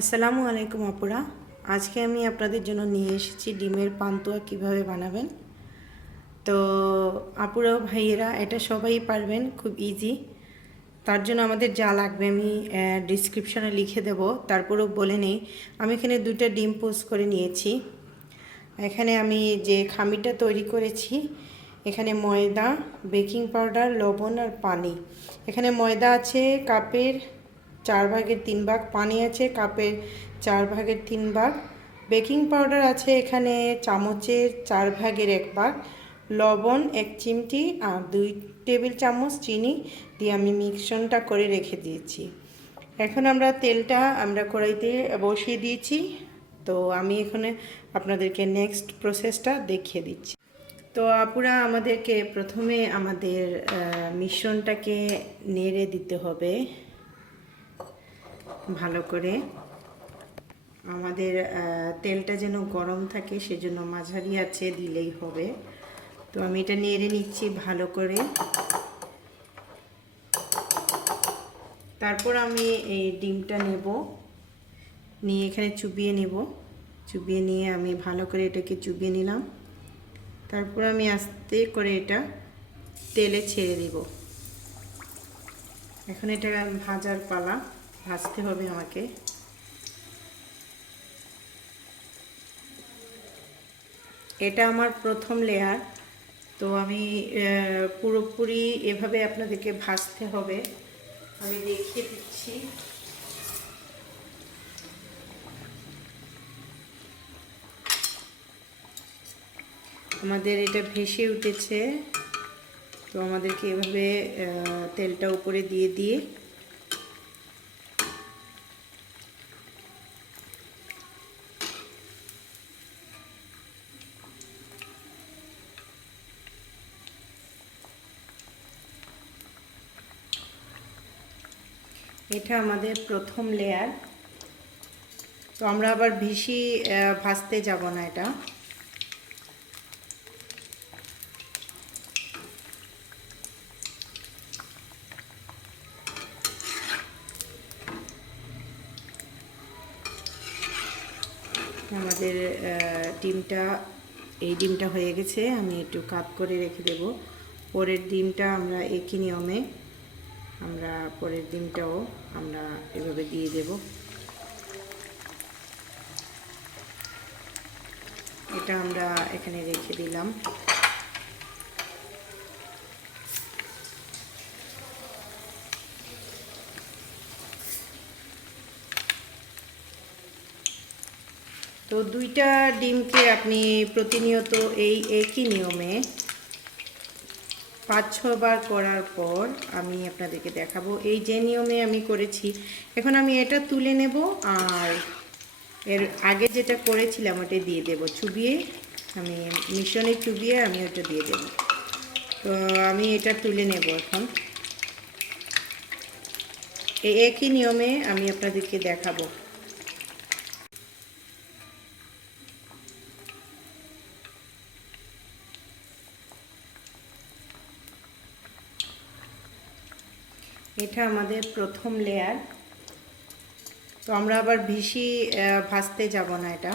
আসসালামু আলাইকুম আপুরা। আজকে আমি আপনাদের জন্য নিয়ে এসেছি ডিমের পান্তুয়া কীভাবে বানাবেন। তো আপুরা, ভাইয়েরা, এটা সবাই পারবেন, খুব ইজি তার জন্য আমাদের যা লাগবে আমি ডিসক্রিপশনে লিখে দেব। তারপরেও বলে নেই। আমি এখানে দুটো ডিম পোস্ট করে নিয়েছি। এখানে আমি যে খামিটা তৈরি করেছি, এখানে ময়দা, বেকিং পাউডার, লবণ আর পানি। এখানে ময়দা আছে, কাপের চার ভাগের তিন ভাগ পানি আছে, কাপের চার ভাগের তিন ভাগ। বেকিং পাউডার আছে এখানে, চামচের চার ভাগের এক ভাগ। লবণ, এক চিমটি আর দুই টেবিল চামচ চিনি দিয়ে আমি মিক্সনটা করে রেখে দিয়েছি। এখন আমরা তেলটা আমরা কড়াইতে বসিয়ে দিয়েছি। তো আমি এখানে আপনাদেরকে নেক্সট প্রসেসটা দেখিয়ে দিচ্ছি। তো আপুরা, আমাদেরকে প্রথমে আমাদের মিশ্রণটাকে নেড়ে দিতে হবে। ভালো করে। আমাদের তেলটা যেন গরম থাকে সেজন্য মাঝারি আছে, দিলেই হবে। তো আমি এটা নেড়ে নিচ্ছি ভালো করে। তারপর আমি এই ডিমটা নেব। নিয়ে এখানে চুবিয়ে নেব। চুবিয়ে নিয়ে আমি ভালো করে এটাকে চুবিয়ে নিলাম। তারপর আমি আস্তে করে এটা তেলে ছেড়ে দেব। এখন এটা ভাজার পালা। ভাজতে হবে আমাকে। এটা আমার প্রথম লেয়ার তো আমি পুরোপুরি এভাবে আপনাদেরকে ভাজতে হবে। আমি দেখিয়ে দিচ্ছি। আমাদের এটা ভেসে উঠেছে, তো আমাদেরকে এভাবে তেলটা উপরে দিয়ে দিয়ে এটা আমাদের প্রথম লেয়ার তো আমরা আবার বেশি ভাজতে যাব না এটা। আমাদের ডিমটা, এই ডিমটা হয়ে গেছে, আমি একটু কাপ করে রেখে দেব। পরের ডিমটা আমরা একই নিয়মে আমরা পরের ডিমটাও আমরা এভাবে দিয়ে দেব। এটা আমরা এখানে রেখে দিলাম। তো দুইটা ডিমকে আপনি প্রতিনিয়ত এই একই নিয়মে পাঁচ ছবার করার পর আমি আপনাদেরকে দেখাবো। এই যে নিয়মে আমি করেছি, এখন আমি এটা তুলে নেব আর এর আগে যেটা করেছিলাম ওটা দিয়ে দেব। চুবিয়ে আমি, মিশনে চুবিয়ে আমি ওটা দিয়ে দেব। তো আমি এটা তুলে নেব এখন। একই নিয়মে আমি আপনাদেরকে দেখাবো। এটা আমাদের প্রথম লেয়ার তো আমরা আবার বেশি ভাজতে যাব না এটা।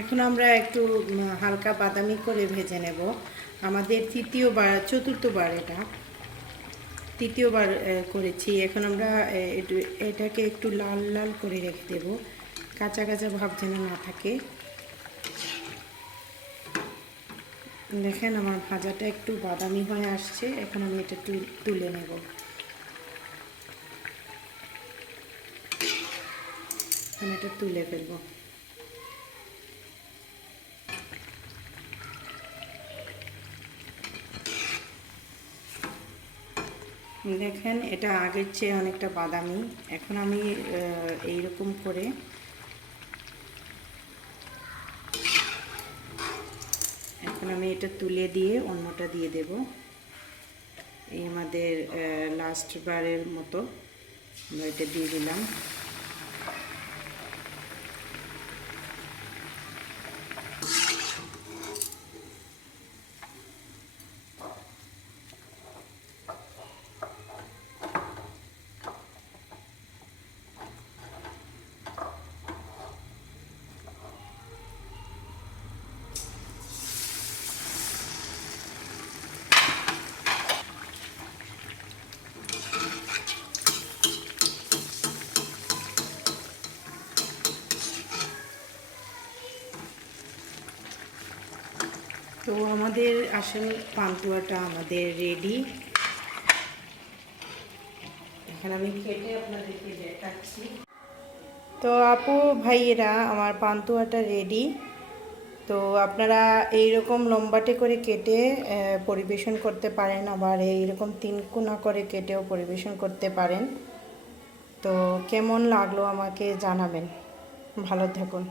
এখন আমরা একটু হালকা বাদামি করে ভেজে নেব। আমাদের তৃতীয়বার চতুর্থবার এটা। তৃতীয়বার করেছি। এখন আমরা এটাকে একটু লাল লাল করে রেখে দেব। কাঁচা কাঁচা ভাব যেন না থাকে। দেখেন আমার ভাজাটা একটু বাদামি হয়ে আসছে, এখন আমি এটা তুলে নেব। এখন এটা তুলে ফেলব। দেখেন এটা আগের চেয়ে অনেকটা বাদামি। এখন আমি এইরকম করে এখন আমি এটা তুলে দিয়ে অন্যটা দিয়ে দেব। এই আমাদের লাস্ট বারের মতো আমরা এটা দিয়ে দিলাম। তো আমাদের আসল পান্তুয়াটা আমাদের রেডি এখন আমি কেটে আপনাদেরকে দেখাচ্ছি। তো আপু, ভাইয়েরা, আমার পান্তুয়াটা রেডি তো আপনারা এই রকম লম্বাটে করে কেটে পরিবেশন করতে পারেন, আবার এইরকম তিন কোনা করে কেটেও পরিবেশন করতে পারেন। তো কেমন লাগল আমাকে জানাবেন। ভালো থাকুন।